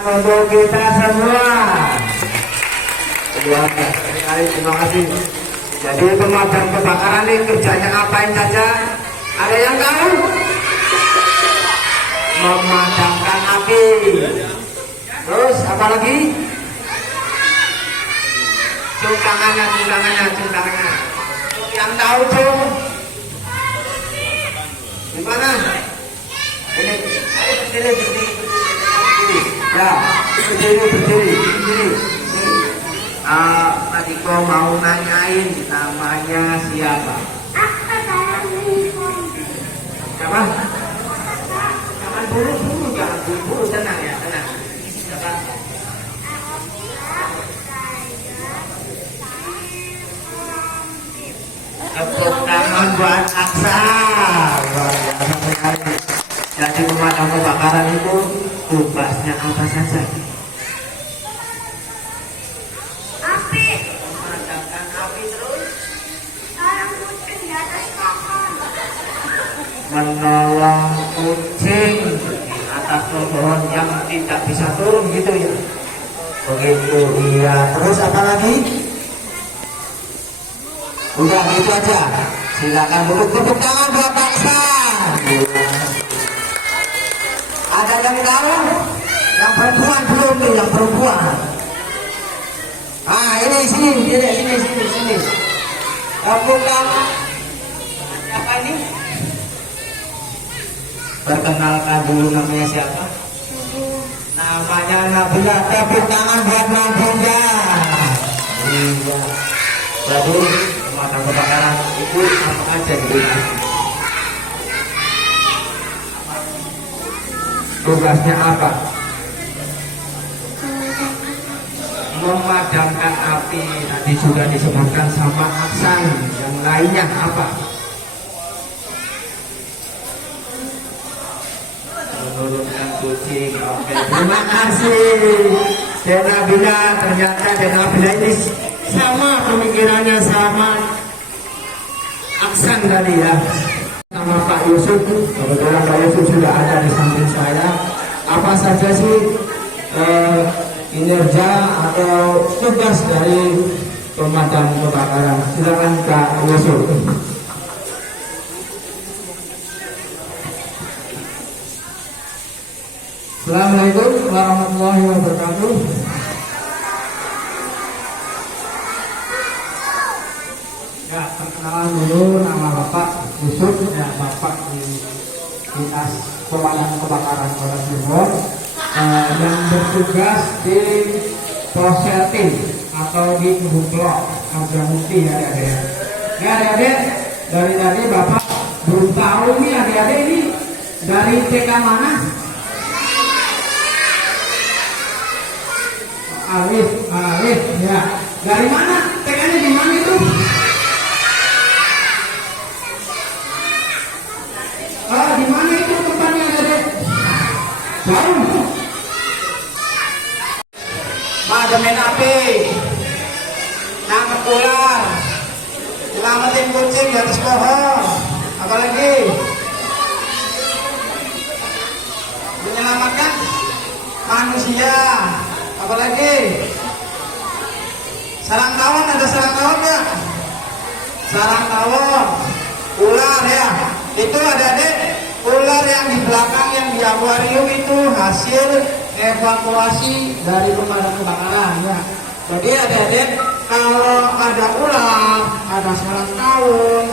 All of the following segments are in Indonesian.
untuk kita semua. Terima kasih. Jadi pemadam kebakaran ini kerjanya apain saja? Ada yang tahu? Memadamkan api. Terus apa lagi? Cungkangannya. Yang tahu tuh? Gimana? Ini, berdiri. Ya, berdiri. Tadi kau mau nanyain namanya siapa? Siapa? Jangan buru-buru, tenang ya, tenang. Siapa? Tepuk tangan buat Aksa. Luar biasa sekali. Jadi pemadam kebakaran itu tugasnya apa saja? Api. Memadamkan api terus. Orang kucing di atas pohon. Menolong kucing di atas pohon yang tidak bisa turun gitu ya. Begitu iya. Terus apa lagi? Udah gitu aja. Silakan tepuk tangan buat Aksa. Ada yang tahu? Yang perempuan belum tuh, yang perempuan. Ini sini. Tepuk tangan. Siapa ini? Perkenalkan dulu namanya siapa? Namanya Nabila. Tepuk tangan buat Nabila. Iya. Jadi pemadam kebakaran itu apa aja gitu? Tugasnya apa? Memadamkan api. Tadi sudah disebutkan sama Aksan. Yang lainnya apa? Menurunkan kucing. Oke, terima kasih Dena Bila. Ternyata Dena Bila ini sama pemikirannya sama Aksan tadi ya. Sama Pak Yusuf. Kebetulan Pak Yusuf sudah ada di samping saya. Apa saja sih kinerja atau tugas dari pemadam kebakaran? Silakan Pak Yusuf. Assalamualaikum warahmatullahi wabarakatuh. Ya, perkenalan dulu, nama Bapak Yusuf, ya Bapak di Dinas Pemadam Kebakaran Kota Cirebon yang bertugas di Posleting atau di Kubuklok Harjamukti ya adik-adik. Ya adik-adik, dari tadi Bapak belum tahu nih adik-adik ini dari TK mana? Alif, ya. Dari mana? TK-nya di mana itu? Di mana itu tempatnya, Dek? Jauh. Madamin api, nangkep ular, selamatin kucing di atas pohon. Apalagi menyelamatkan manusia. Apalagi sarang tawon, ada sarang tawon ya? Sarang tawon, ular ya. Itu adik-adik, ular yang di belakang yang di akuarium itu hasil evakuasi dari pemadam kebakaran ya. Jadi adik-adik, kalau ada ular, ada sarang tawon,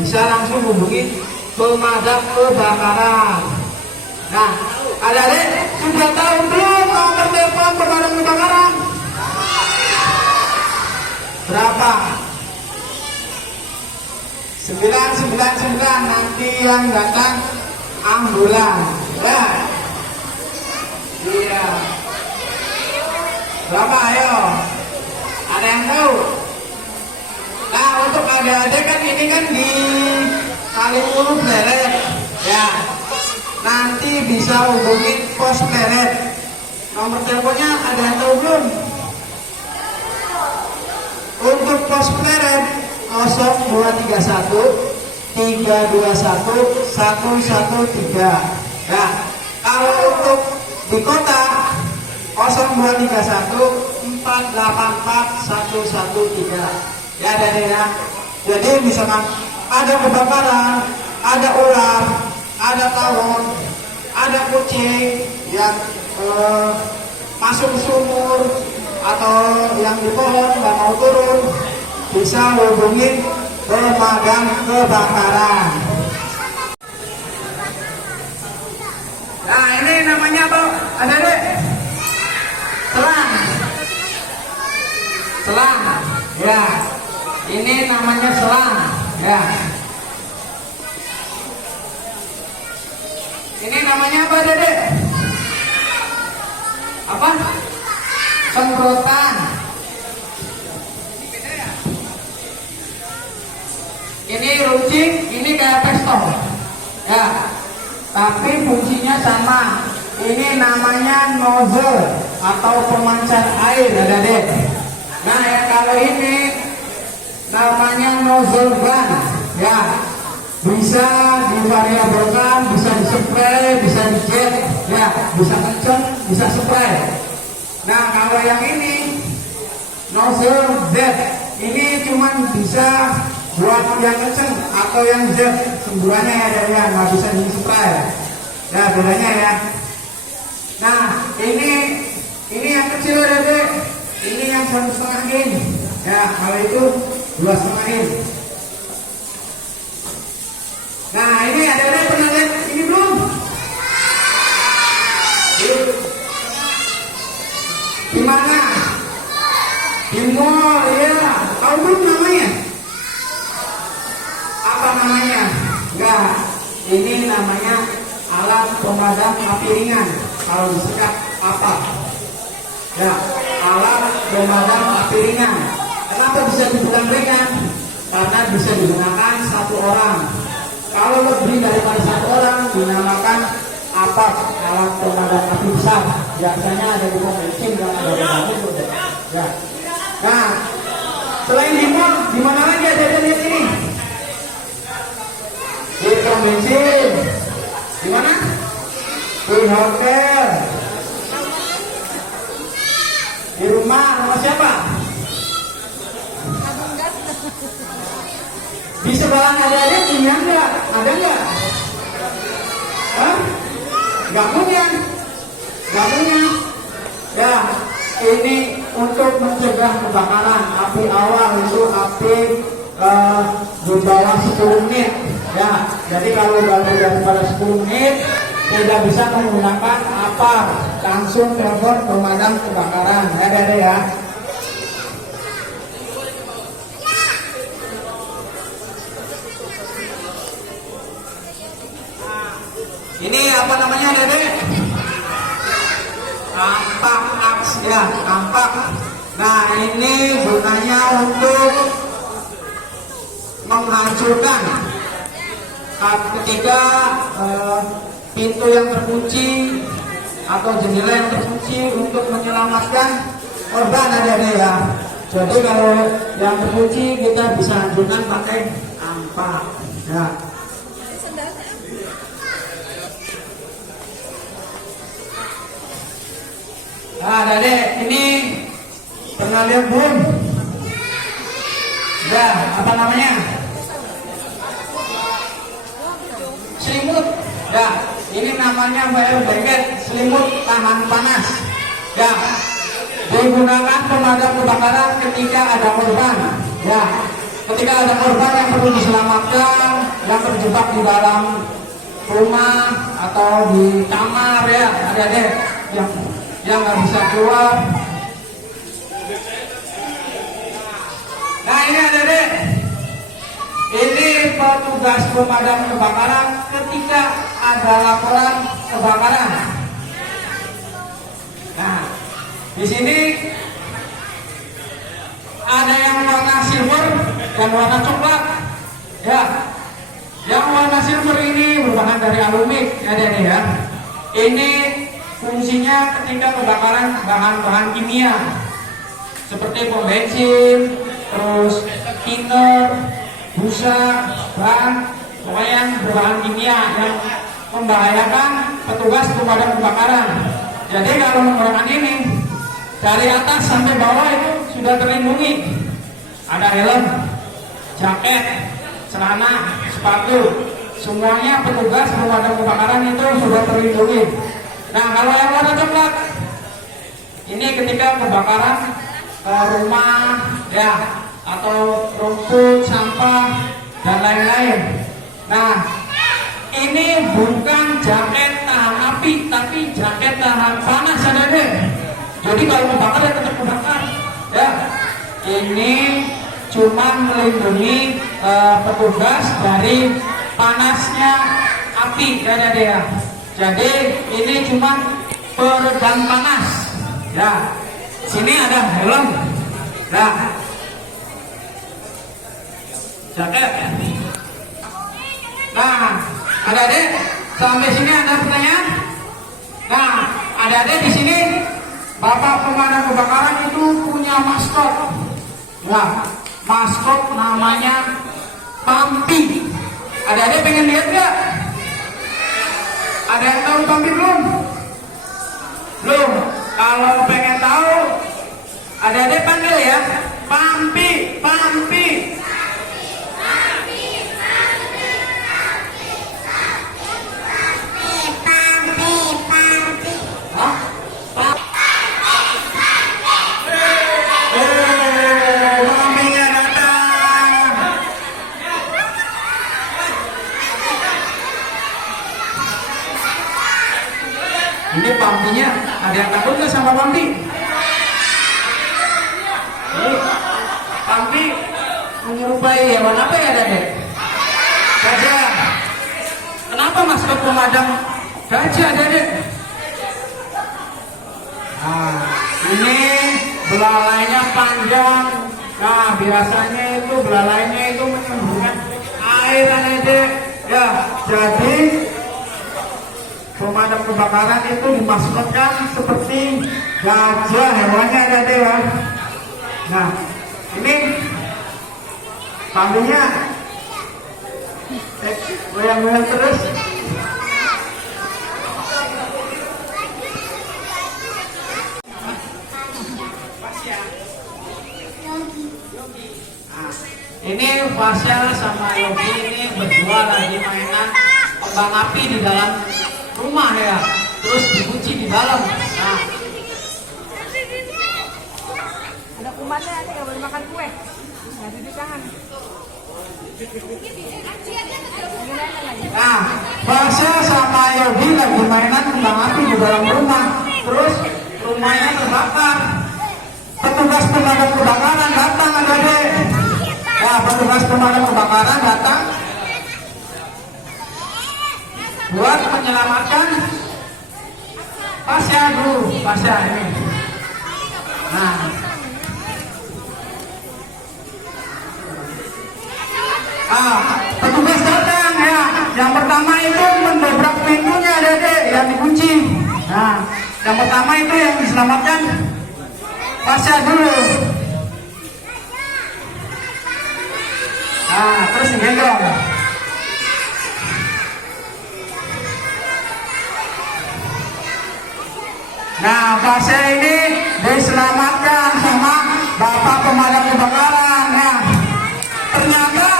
bisa langsung hubungi pemadam kebakaran. Nah, adik-adik sudah tahu belum nomor telepon pemadam kebakaran? Berapa? 999. Nanti yang datang ambulan ya. Iya. Berapa ayo? Ada yang tahu? Nah, untuk adik-adik kan ini kan di Kaliwulu Pleret ya. Nanti bisa hubungi pos Pleret. Nomor teleponnya ada yang tahu belum? Untuk pos Pleret 0231 321 113. Nah, kalau untuk di kota 0231 484 113. Ya Dede ya. Jadi misalkan ada kebakaran, ada ular, ada tawon, ada kucing yang masuk ke sumur atau yang di pohon nggak mau turun, bisa hubungi pemadam kebakaran. Nah ini namanya apa? Ada deh. Selang. Selang. Ya. Ini namanya selang. Ya. Ini namanya apa Dede? Apa? Semprotan. Ini runcing, ini kayak pistol. Ya. Tapi fungsinya sama. Ini namanya nozzle atau pemancar air, ya Dede. Nah ya kalau ini namanya nozzle gun. Ya. Bisa divariabelkan, bisa dispray, bisa dijet, ya, bisa kenceng, bisa spray. Nah kalau yang ini nozzle Z, ini cuman bisa buat yang kenceng atau yang Z, semburannya ya, nggak bisa di spray. Ya bedanya ya. Nah ini yang kecil ya Dek, ini yang 1,5 in. Ya kalau itu 2,5 in. Nah ini ada pernah lihat ini belum? Di mana? Di mall ya. Tahu belum namanya? Apa namanya? Enggak. Ini namanya alat pemadam api ringan. Kalau disingkat apa? Ya, alat pemadam api ringan. Kenapa bisa dibilang ringan? Karena bisa digunakan satu orang. Kalau lebih daripada satu orang dinamakan apa? Alat pemadam api besar. Biasanya ada di pom bensin dan ada di mobil. Ya. Nah, selain di mall, di mana lagi ada lihat ini? Di pom bensin. Di mana? Di hotel. Di rumah siapa? Di sebelah ada punya enggak? Ada enggak? Hah? Enggak punya. Enggak punya. Ya, ini untuk mencegah kebakaran. Api awal itu api di bawah 10 menit. Ya, jadi kalau lebih daripada 10 menit tidak bisa menggunakan apa, langsung telepon pemadam kebakaran. Ada ya. Ini apa namanya Dede? Kampak aks ya, kampak. Nah ini gunanya untuk menghancurkan ketika pintu yang terkunci atau jendela yang terkunci untuk menyelamatkan korban ada ya. Jadi kalau yang terkunci kita bisa hancurkan pakai kampak. Ya. Nah, Dede, ini pernah lihat belum? Ya, apa namanya? Selimut. Ya, ini namanya fire blanket, selimut tahan panas. Ya, digunakan pemadam kebakaran ketika ada korban. Ya, ketika ada korban yang perlu diselamatkan, yang terjebak di dalam rumah atau di kamar ya, ada deh yang nggak bisa keluar. Nah ini ada deh. Ini petugas pemadam kebakaran ketika ada laporan kebakaran. Nah di sini ada yang warna silver dan warna coklat. Ya, yang warna silver ini merupakan dari alumni. Ada nih ya. Ini fungsinya ketika kebakaran bahan-bahan kimia seperti pom bensin, terus thinner, busa, bahan pokoknya yang berbahan kimia yang membahayakan petugas pemadam kebakaran. Jadi kalau menggunakan ini dari atas sampai bawah itu sudah terlindungi. Ada helm, jaket, celana, sepatu, semuanya petugas pemadam kebakaran itu sudah terlindungi. Nah, kalau yang warna coklat, ini ketika kebakaran rumah ya, atau rumput, sampah dan lain-lain. Nah, ini bukan jaket tahan api, tapi jaket tahan panas, ada deh. Jadi kalau kebakar ya tetap kebakar. Ya, ini cuma melindungi petugas dari panasnya api, ya deh ya. Jadi ini cuma peredam panas. Ya, sini ada helm. Nah, jaket. Nah, adik-adik, sampai sini ada pertanyaan? Nah, adik-adik di sini Bapak pemadam kebakaran itu punya maskot. Nah, maskot namanya Pampi. Adik-adik pengen lihat nggak? Ada yang tahu Pampi belum? Belum. Kalau pengen tahu, adik-adik panggil ya. Pampi, Pampi. Ini Pampinya, ada yang takut nggak sama Pampi? Ini Pampi menyerupai hewan apa ya, Dek? Gajah. Kenapa maskot pemadam gajah, Dek? Nah, ini belalainya panjang. Nah, biasanya itu belalainya itu menyemburkan air, Dek. Ya, jadi pemadam kebakaran itu dimaskotkan seperti gajah, hewannya ada deh ya. Nah, ini Pampinya goyang-goyang terus. Nah, ini Fasya sama Yogi ini berdua lagi mainan kembang api di dalam rumah ya, terus dikunci di dalam. Nah, Ada kumannya, nanti nggak boleh makan kue. Nggak cuci tangan. nah, Fasya sama Yogi lagi mainan kembang api di dalam rumah, terus rumahnya terbakar. Petugas pemadam kebakaran datang, adik-adik. Ya, petugas pemadam kebakaran datang buat menyelamatkan Fasya dulu, Fasya ini. Nah, petugas datang ya. Yang pertama itu mendobrak pintunya, Dede, yang dikunci. Nah, yang pertama itu yang diselamatkan Fasya dulu. Nah, terus digendong. Nah, Fasya ini diselamatkan sama Bapak pemadam kebakaran. Nah, ternyata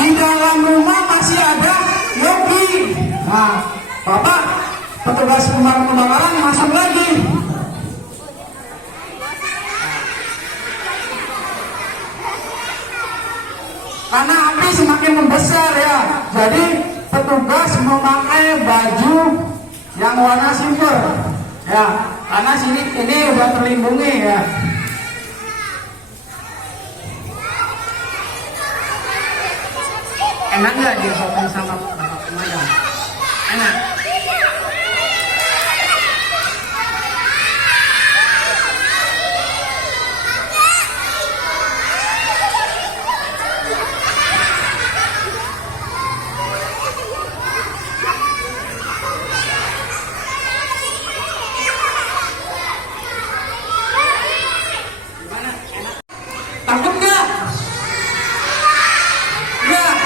di dalam rumah masih ada Yogi. Nah, Bapak petugas pemadam kebakaran masuk lagi. Karena api semakin membesar ya, jadi petugas memakai baju yang warna silver. Ya, karena sini ini udah terlindungi ya. Enak nggak disuapin sama Bapak pemadam? Enak. Takut nggak? Nggak.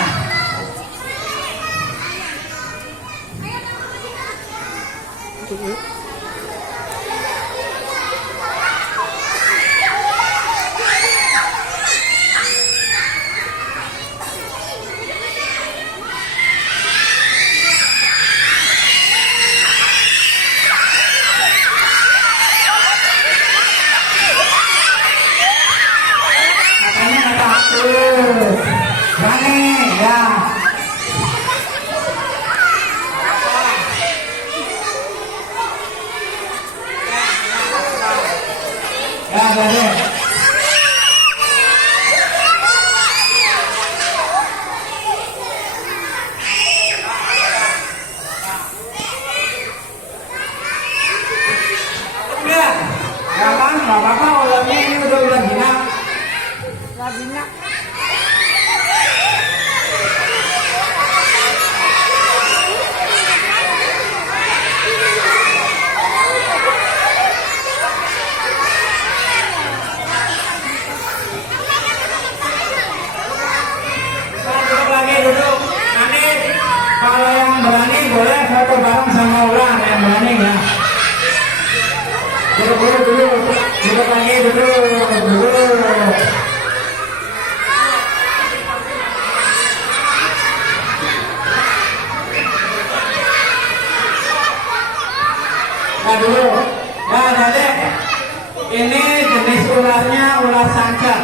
ya. Ya, Dede. Enggak, nggak apa-apa, ularnya ini udah ular jinak. Laginya. Duduk lagi, duduk. Nanti kalau yang berani boleh foto bareng sama ular yang berani ya. Duduk dulu, duduk lagi, duduk. Nah dulu, nah Dede, ini jenis ularnya ular sanca.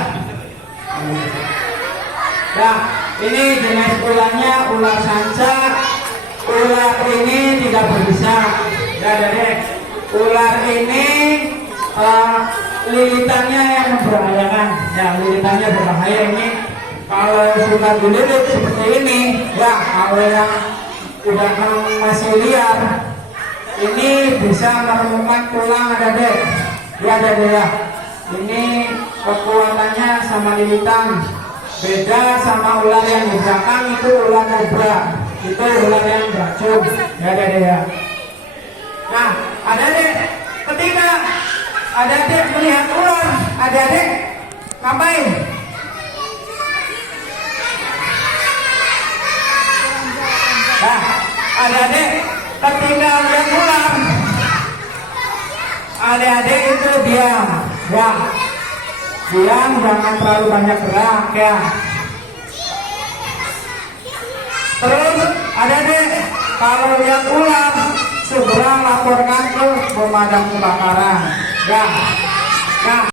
Nah, ini jenis ularnya ular sanca. Ular ini tidak berbisa. Ya Dede, ular ini lilitannya yang membahayakan. Ya, lilitannya berbahaya ini. Kalau sudah dililit seperti ini, ya kalau yang udah masih liar, ini bisa menemukan tulang Dede. Ya Dede ya. Ini kekuatannya sama lilitan. Beda sama ular yang di belakang, itu ular kobra. Itu ular yang beracun. Ya Dede ya. Nah, adik-adik, ketika adik-adik melihat ular, adik-adik ngapain? Nah, adik-adik ketika melihat ular, adik-adik itu diam, ya. Diam, jangan terlalu banyak gerak, ya. Terus adik-adik kalau lihat ular, segera laporkan ke pemadam kebakaran, ya. Nah,